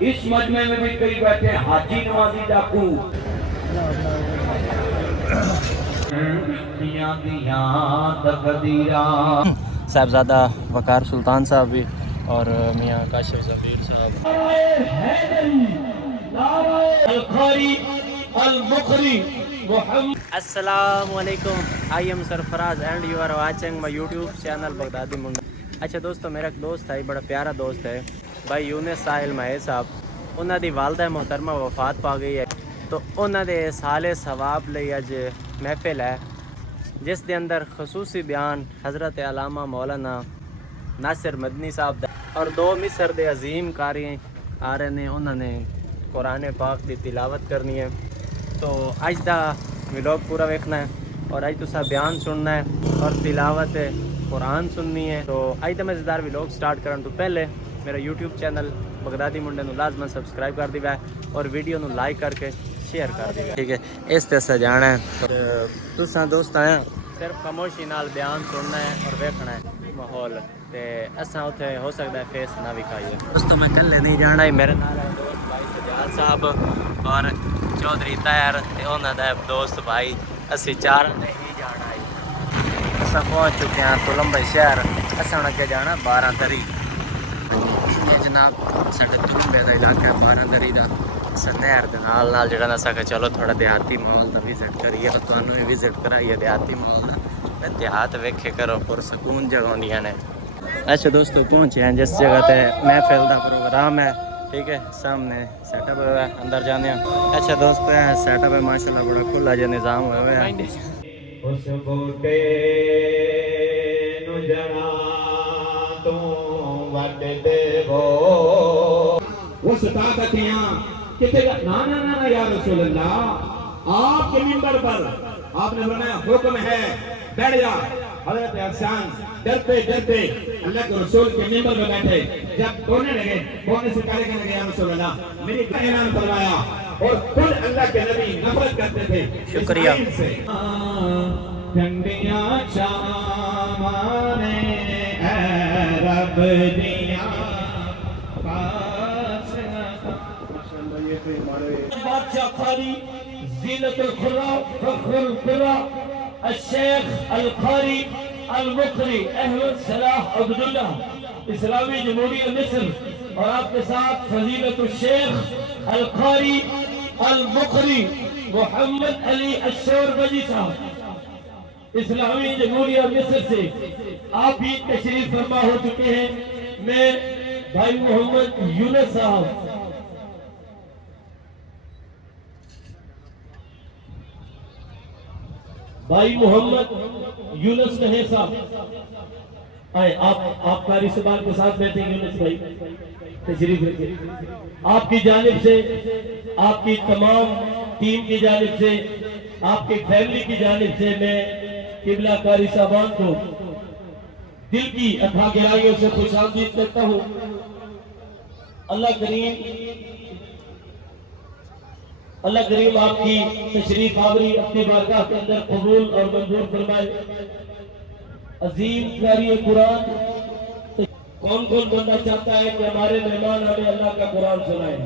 اس مجمع میں بھی کئی بیٹھے ہیں حاجی نوازی ڈاکو صاحبزادہ وقار سلطان صاحب بھی اور میاں کاشف ضمیر صاحب. السلام علیکم. I am Sarfaraz and you are watching my YouTube channel Baghdadi Munda. اچھا دوستو, میرا ایک دوست ہے, بڑا پیارا دوست ہے بھائی یونس ساحل مہے صاحب. انہوں دی والدہ محترمہ وفات پا گئی ہے, تو انہوں دے سال ثواب لئی اج محفل ہے جس دے اندر خصوصی بیان حضرت علامہ مولانا ناصر مدنی صاحب دا اور دو مصر دے عظیم قاری آ رہے ہیں. انہوں نے قرآن پاک دی تلاوت کرنی ہے, تو اج دا ولاگ پورا ویکھنا ہے اور اج تسا بیان سننا ہے اور تلاوت قرآن سننی ہے. تو اج دا مزیدار ولاگ سٹارٹ کرن تو پہلے میرا یوٹیوب چینل بغدادی منڈے نو لازماً سبسکرائب کر دیوا اور ویڈیو نو لائک کر کے شیئر کر دیوا, ٹھیک ہے. اس تے سجانا ہے تسا دوست آیا صرف خاموشی نال بیان سننا ہے اور ویکھنا ہے ماحول, تے اساں اوتھے ہو سکتا ہے فیس نہ وکھائیے. دوستو میں کلے نہیں جانا ہے, میرے نال ہے دوست بھائی سجاد صاحب اور چودھری طاہر تے انہاں دا دوست بھائی. اسی چار نے ہی جانا ہے. اساں پہنچ چکے ہیں تلمبئی شہر. اساں اگے جانا 12 دری. یہ جناب ساڈے تلمبے دا علاقہ ہے 12 دری دا. نہر دے نال نال جڑا نا سا چلو تھوڑا دیہاتی ماحول دا وزٹ کریے, تانوں بھی وزٹ کرائیے دیہاتی ماحول دا. دیہات ویکھے کرو پرسکون جگہ ہوندیاں نے. اچھا دوستو پہنچے ہیں جس جگہ تے محفل دا پروگرام ہے, ٹھیک ہے. سامنے سیٹ اپ ہوا ہے, اندر جانے ہیں. اچھا دوستو سیٹ اپ ہے ماشاءاللہ, بڑا کھلا جا نظام ہوا ہے. اس بوٹے نو جنا تو وٹ دے وہ اس طاقتیاں کتے نا نا نا یا رسول اللہ آپ کے منبر پر آپ نے فرمایا حکم ہے بیٹھ جا. حضرت حسان ڈرتے ڈرتے اللہ کے رسول کے منبر پر بیٹھے. جب بولنے لگے, بولنے سے پہلے کہنے لگے یا رسول اللہ میری اعلان فرمایا, اور خود اللہ کے نبی نفرت کرتے تھے شکریہ. ٹھنڈیاں شامانے اے رب دیاں بادشاہ قاری زینت القرا فخر القرا الشیخ القاری المقری احمد صلاح عبداللہ اسلامی جمہوریہ مصر, اور آپ کے ساتھ فضیلت الشیخ القاری المقری محمد علی الشوربجی صاحب اسلامی جمہوریہ مصر سے. آپ بھی تشریف فرما ہو چکے ہیں. میں بھائی محمد یونس صاحب بھائی محمد یونس کہیں صاحب آئے. آپ قاری صاحب کے ساتھ بیٹھے ہیں. یونس بھائی تشریف رکھیں. آپ کی جانب سے, آپ کی تمام ٹیم کی جانب سے, آپ کی فیملی کی جانب سے میں قبلہ قاری صاحبان کو دل کی اتھا گہرائیوں سے خوش آمدید کرتا ہوں. اللہ کریم آپ کی تشریف آوری اپنی بارگاہ کے اندر قبول اور منظور فرمائے. عظیم قاری قرآن, کون کون بندہ چاہتا ہے کہ ہمارے مہمان ہمیں اللہ کا قرآن سنائیں؟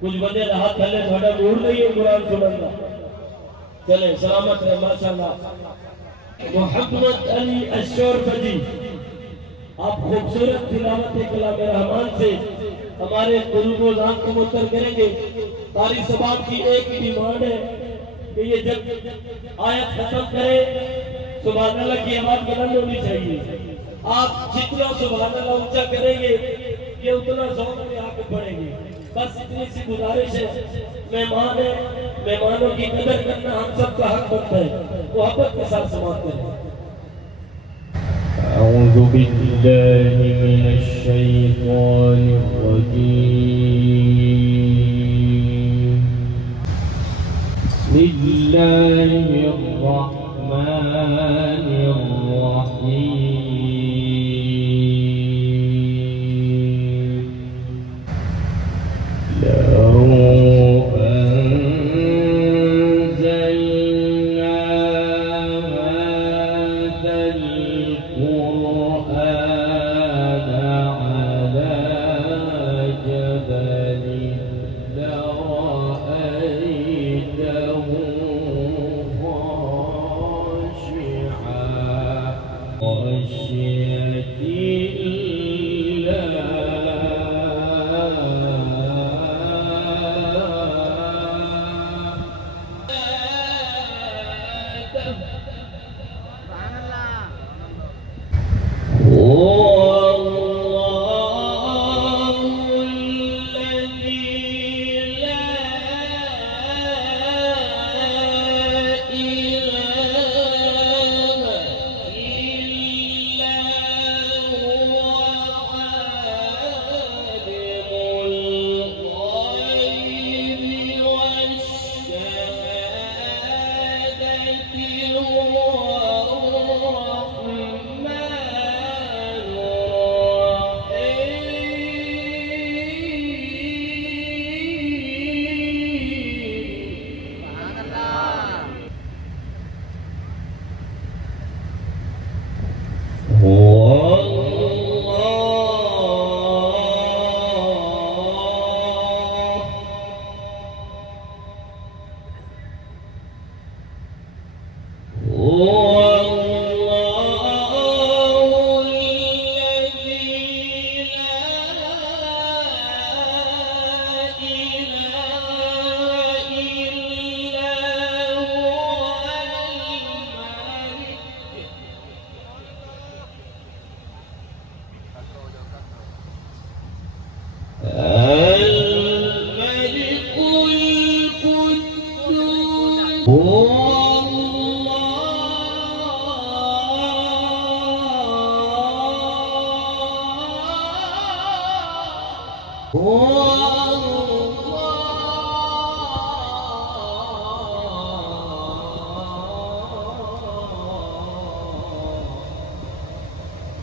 کچھ بندے ہاتھ تھلے تھوڑا موڑ نہیں ہے قرآن سننا. چلیں سلامت ہے ماشاءاللہ. محمد علی الشوربجی آپ خوبصورت تلاوت کلام رحمان سے ہمارے قلوب و ذہن کو متر کریں گے. قاری صاحب کی ایک ہی ڈیمانڈ ہے کہ یہ جب آیت ختم کرے سبحان اللہ کی آواز بلند ہونی چاہیے. آپ جتنا سبحان اللہ اونچا کریں گے یہ اتنا ذوق میں آ کے پڑھیں گے. بس اتنی سی گزارش ہے. مہمان ہیں, مہمانوں کی قدر کرنا ہم سب کا حق بنتا ہے. محبت کے ساتھ سماعت کریں. اعوذ باللہ من الشیطان الرجیم. بسم اللہ الرحمن الرحیم.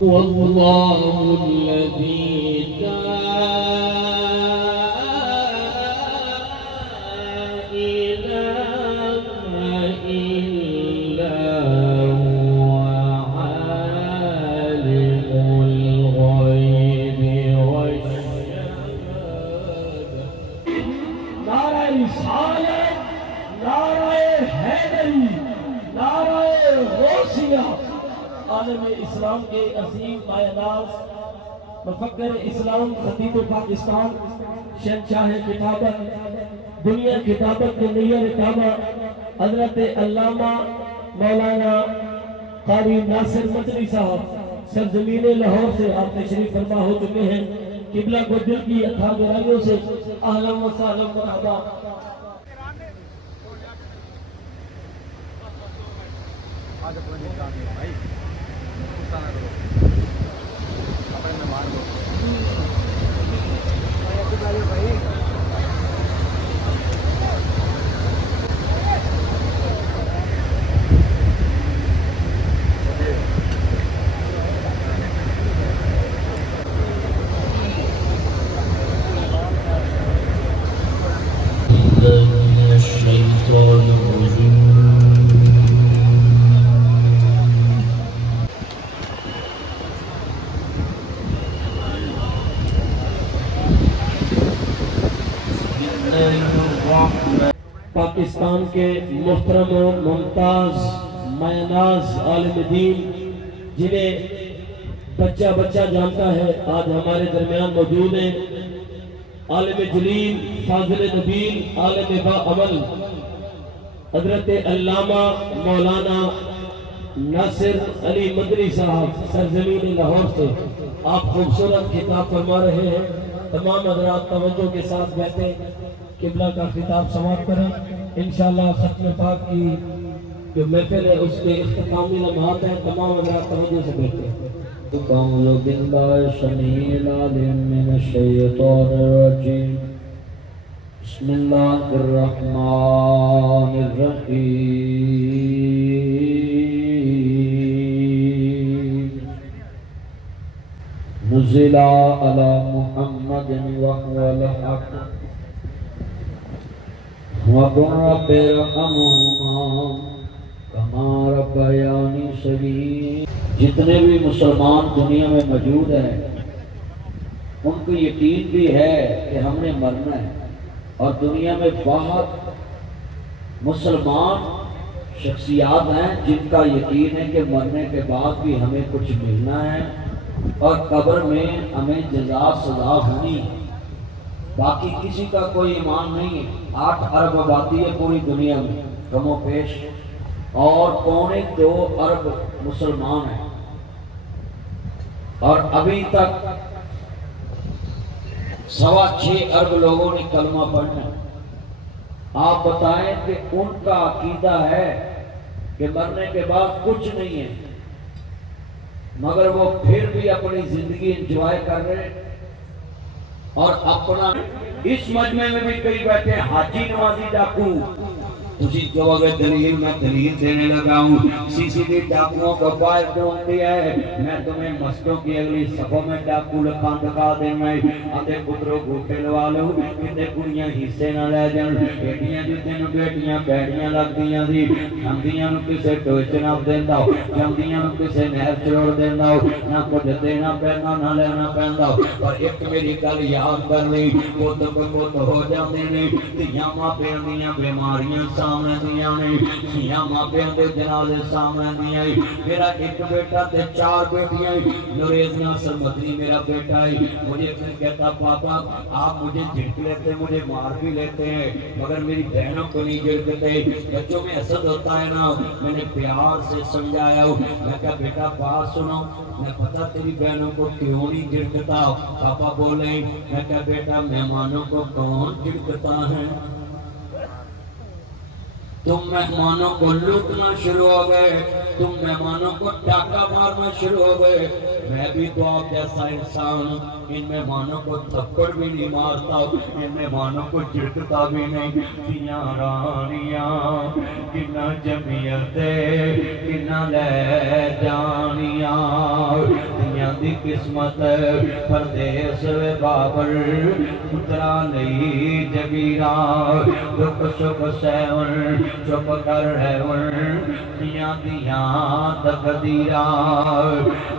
والله الذي لا إله إلا هو عالم الغيب والشهادة. نعرہ رسالت، نعرہ حیدری، نعرہ غوثیہ، عالم اسلام کے عظیم مایہ مفکر اسلام، خطیب پاکستان، شہنشاہ کتابت، دنیا کتابت کے نیر کعبہ، حضرت علامہ مولانا قاری ناصر مدنی صاحب سرزمین لاہور سے آپ تشریف فرما ہو چکے ہیں. قبلہ کو دل کی اتھا گہرائیوں سے اہلا و سہلا مرحبا. پاکستان کے محترم و ممتاز مایہ عالم دین جنہیں بچہ بچہ جانتا ہے، آج ہمارے درمیان موجود ہیں. عالم جلیل، فاضل نبیل، عالم با عمل حضرت علامہ مولانا ناصر علی مدنی صاحب سرزمین لاہور سے آپ خوبصورت خطاب فرما رہے ہیں. تمام حضرات توجہ کے ساتھ بیٹھیں، قبلہ کا خطاب سماعت کریں. انشاءاللہ ختم پاک کی جو محفل ہے اس کے اختتامی لمحات ہیں. تمام حضرات توجہ سے بیٹھیں. اعوذ باللہ السمیع العلیم من الشیطان الرجیم. بسم اللہ الرحمن الرحیم. نزل علی محمد وهو الحق وقل رب ارحمهما كما ربياني صغيرا. جتنے بھی مسلمان دنیا میں موجود ہیں ان کو یقین بھی ہے کہ ہم نے مرنا ہے، اور دنیا میں بہت مسلمان شخصیات ہیں جن کا یقین ہے کہ مرنے کے بعد بھی ہمیں کچھ ملنا ہے اور قبر میں ہمیں جزا سزا ہونی ہے. باقی کسی کا کوئی ایمان نہیں ہے. 8 ارب آبادی ہے پوری دنیا میں کم و پیش، اور 2.25 ارب مسلمان ہیں، اور ابھی تک 6.25 ارب لوگوں نے کلمہ پڑھنا. آپ بتائیں کہ ان کا عقیدہ ہے کہ مرنے کے بعد کچھ نہیں ہے، مگر وہ پھر بھی اپنی زندگی انجوائے کر رہے ہیں. اور اپنا اس مجمع میں بھی کئی بیٹھے ہیں حاجی نوازی ڈاکو. تسی جو اگر دلیل میں دلیل دینے لگا ہوں، سی سی ٹی ڈاکوؤں کو باہر ڈھونڈ دیا ہے. میں تمہیں مسجدوں کی اگلی صفوں میں ڈاکو لکھان دکھا دیں. میں آدھے پتروں گھوٹے لوا لوں کتے کڑیاں حصے نہ لے جان. بیٹیاں جو تینوں بیٹیاں بیڑیاں لگ دیاں دی، جمدیاں نو کسے ٹوئے چناب دیندہ ہو، جمدیاں نو کسے نہر چروڑ دیندہ ہو. نہ کچھ دینا پہنا نہ لینا پہندا ہو. پر ایک میری گل یاد کر لی، پت پت ہو جاندے نے. دھیاں ماپیاں دیاں بیماریاں سامنے دیاں نے، دھیاں ماپیاں دے جنازے سامنے دیاں. میرا ایک بیٹا تے 4 بیٹیاں. نوریز ناصر مدنی میرا بیٹا ہے. مجھے پھر کہتا پاپا آپ مجھے جھڑک لیتے، مجھے مار بھی لیتے ہیں، مگر میری بہنوں کو نہیں جھڑکتے. بچوں میں حسد ہوتا ہے نا. میں نے پیار سے سمجھایا ہوں. میں کہا بیٹا بات سنو، میں پتہ تیری بہنوں کو کیوں نہیں جھڑکتا. پاپا بولے. میں کہا بیٹا مہمانوں کو کون جھڑکتا ہے؟ تم مہمانوں کو لوٹنا شروع ہو گئے، تم مہمانوں کو ڈاکہ مارنا شروع ہو گئے. میں بھی تو آپ جیسا انسان ان مہمانوں کو تھپڑ بھی نہیں مارتا، ان مہمانوں کو جھڑکتا بھی نہیں۔ دیاں رانیاں کنہ جمعیت کنہ لے جانیاں، دیاں دی قسمت پردیس وے بابر پترا نہیں جگیرا، دکھ سکھ سہون چپ کر رہون دیاں دیاں تقدیرا۔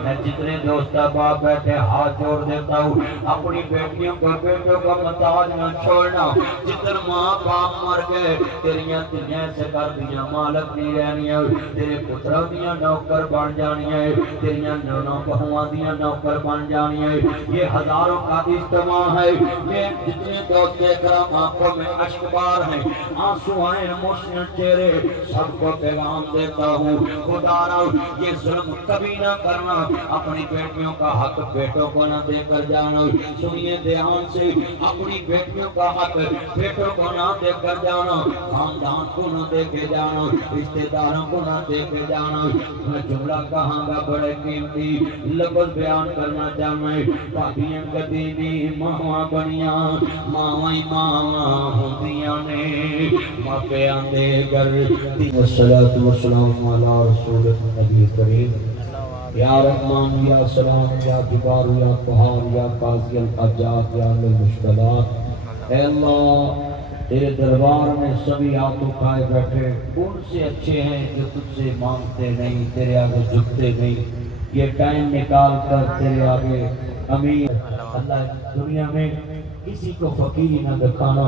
میں جتنے دوست باپ بیٹھے ہاتھ جوڑ دیتا ہوں، اپنی بیٹیوں کو بیٹوں کو محتاج نہ چھوڑنا۔ جتن ماں باپ مر گئے تیریاں تیاں سے کر دیاں مالک نہیں رہنیاں، تیرے پترا دیاں نوکر بن جانیاں، تیریاں نونوں بہواں دیاں نوکر بن جانیاں۔ یہ ہزاروں کا اجتماع ہے، یہ جتنے دوست کرام آنکھوں میں اشک بار ہیں، آنسو آئے موشن چہرے، سب کو پیغام دیتا ہوں خدا را یہ ظلم کبھی نہ کرنا، اپنی بیٹیوں کا حق بیٹوں کو نہ دے کر جانا۔ سنیے دھیان سے، اپنی بیٹیوں کا حق بیٹوں کو نہ دے کر جانا، خاندان کو نہ دے کے جانا، رشتہ داروں کو نہ دے کے جانا۔ میں جملہ کہاں گا بڑے قیمتی لفظ بیان کرنا چاہنا ہے۔ بھابیاں کدی نہیں ماواں بنیاں، ماواں ہی ماواں ہوندیاں نے، ماپیاں دے گر والصلاة والسلام علی رسول النبی کریم۔ یا رحمان یا سلام یا جبار یا قہار یا قاضی الحاجات یا حل المشکلات۔ اے اللہ تیرے دربار میں سبھی ہاتھ اٹھائے بیٹھے ان سے اچھے ہیں جو تجھ سے مانگتے نہیں، تیرے آگے جھکتے نہیں۔ یہ ٹائم نکال کر تیرے آگے امیر اللہ دنیا میں کسی کو فقیری نہ دکھانا،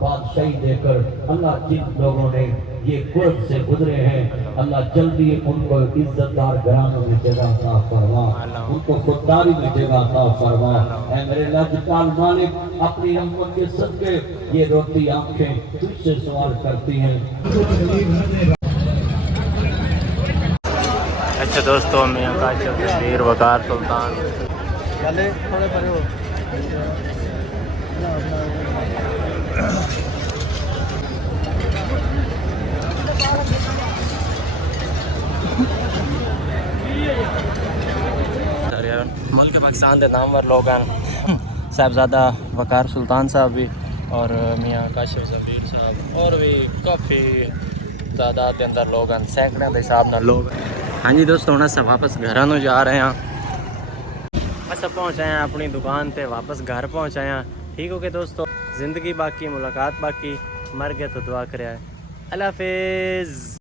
بادشاہی دے کر اللہ جن لوگوں نے یہ قرب سے گزرے ہیں اللہ جلدی ان کو عزت دار گھرانوں میں جگہ عطا فرما، ان کو خودداری میں جگہ عطا فرما۔ اے میرے لاجپال مالک اپنی رحمت کے صدقے یہ روتی آنکھیں تجھ سے سوال کرتی ہیں۔ اچھا دوستوں میں کاشف تصویر وقار سلطان ملک پاکستان کے نامور لوگ ہیں، صاحبزادہ وقار سلطان صاحب بھی اور میاں کاشف ضمیر صاحب اور بھی کافی تعداد کے اندر لوگ ہیں، سینکڑوں کے حساب نال لوگ ہیں۔ ہاں جی دوستوں ہن اساں واپس گھراں جا رہے ہیں، اساں پہنچ آئے ہیں اپنی دکان تے، واپس گھر پہنچ آئے ہیں۔ ٹھیک ہو کہ دوستو زندگی باقی، ملاقات باقی، مر گئے تو دعا کرے۔ اللہ حافظ۔